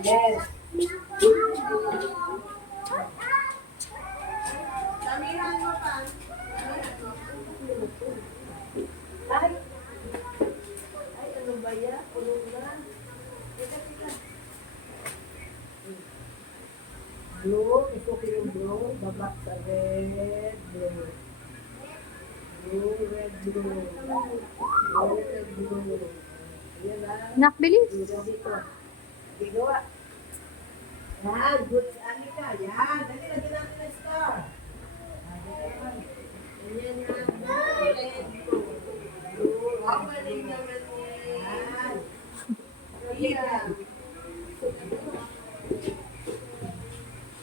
Yes. Damihan mo pa. Ay, ay, ano ba yan? Ulong na. Teka, teka. Blue, isuki yung blue. Baba sa red, blue. Blue, red, blue. Blue, red, blue. Yan lang. Nak, bilis. Blue dito. Gigawa. Yan, good. Ano ka? Yan. Dali, lagyan natin ng star. Ayan. Ayan yan. Blue, red, blue. Blue, Ang red, galing blue. naman ni Yan. Iya. Yan.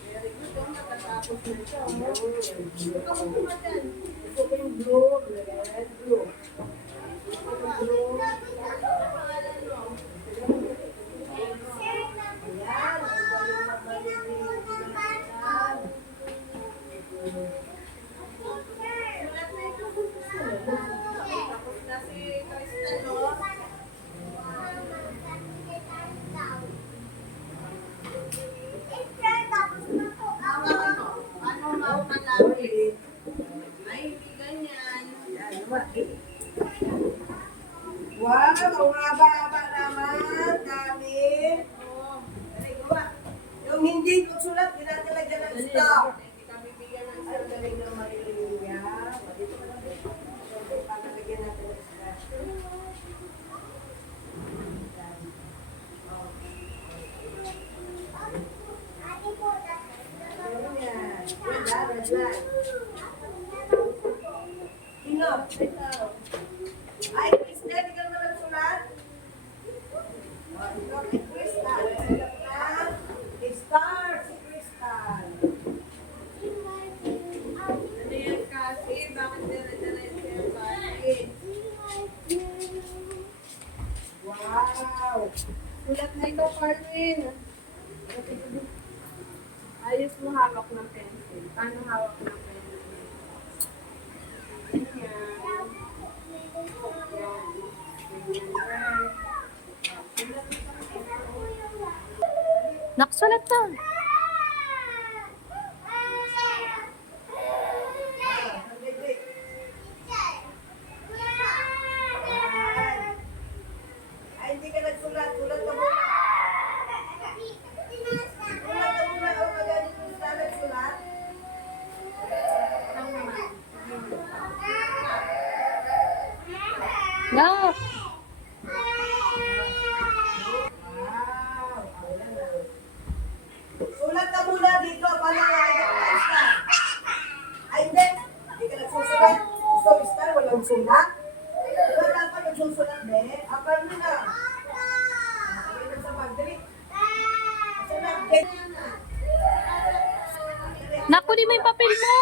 Very good. Oh, natatapos na siya. Oh. Blue. Ako kuma dyan. Ito yung blue, red, blue. Ito yung blue. Ano pangalan mo? Ayan, ang galing na galing ni Jonathan. Sulat na ito. Tapos na si Crystal, no? Hawakan mo. Ano hawak ang lapis? Ay, hindi ganyan. Ayan, naman. Wow, ang haba-haba naman. Dami. Oo. Dali, gawa. Yung hindi sulat, dinadalagyan ng Dali, star. hindi ka bibigyan ng Ay, ang galing ng Marilyn. Dito ka lang dito. Paglalagyan natin ng star. Ano yan? Red light, red light. Sino? ikaw. Ay, Krista, di ka naman nagsulat? Ikaw kay Krista. Nagsulat na. Star si Crystal. Ano yan kasi? Bakit dire-diretso yung kahit? Wow. Sulat na ito, Carwin. Ayos mo hawak ng pencil. Paano hawak ng pencil? Ganyan. Yan. Ganyan. Naksulat na. Ay, hindi ka nagsulat. Sulat ka muna. Sulat ka muna. O, magaling mo sa nagsulat. Nak. Wow. Ayan na. Sulat ka muna dito. Paano nalagyan ka ng star? Ay, hindi. Hindi ka nagsusulat. Gusto yung star, walang sulat. Wala ka nagsusulat, be. Apal mo na. Ayan na sa magdali. Asa na? Ganyan na. Nak, kunin mo yung papel mo.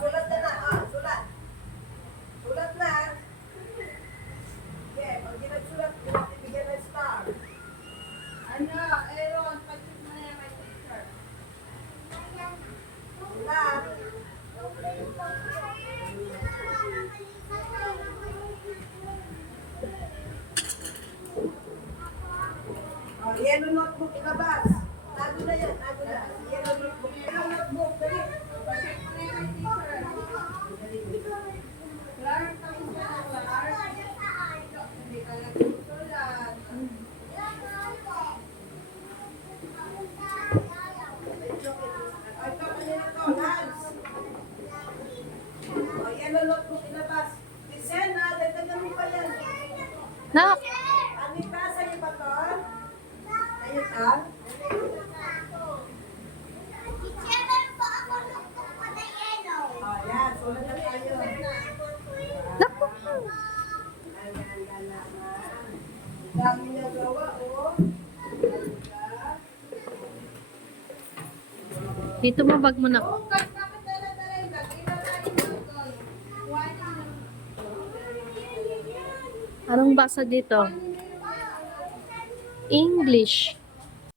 Sulat na na. Sulat. Sulat na. Okay, pag di nagsulat, ibigyan ng star. Ano, Aaron, pag-tip mo na yan kay teacher. Sulat. Oh, yellow notebook ilabas. Tago na yan, tago na. Yellow notebook. Yellow notebook, dali. Pag-tip mo na yan kay teacher. Clark, tapos na na, Clark. Hindi ka nagsusulat. Oh, ito, kanina to, Lance. Oh, yellow notebook ilabas. Lisena, dagdagan mo pa yan. Nak. Anita, sa'yo ba to? Sa'yo to? Oh, yan. Sulat na tayo. Naku. Ang ganda naman. Dami niya gawa, oh. Ganda. Dito mo, bag mo na. Oh, bakit dala-dala yung bag? Iba tayo doon. Kuhanin mo. Anong basa dito? English.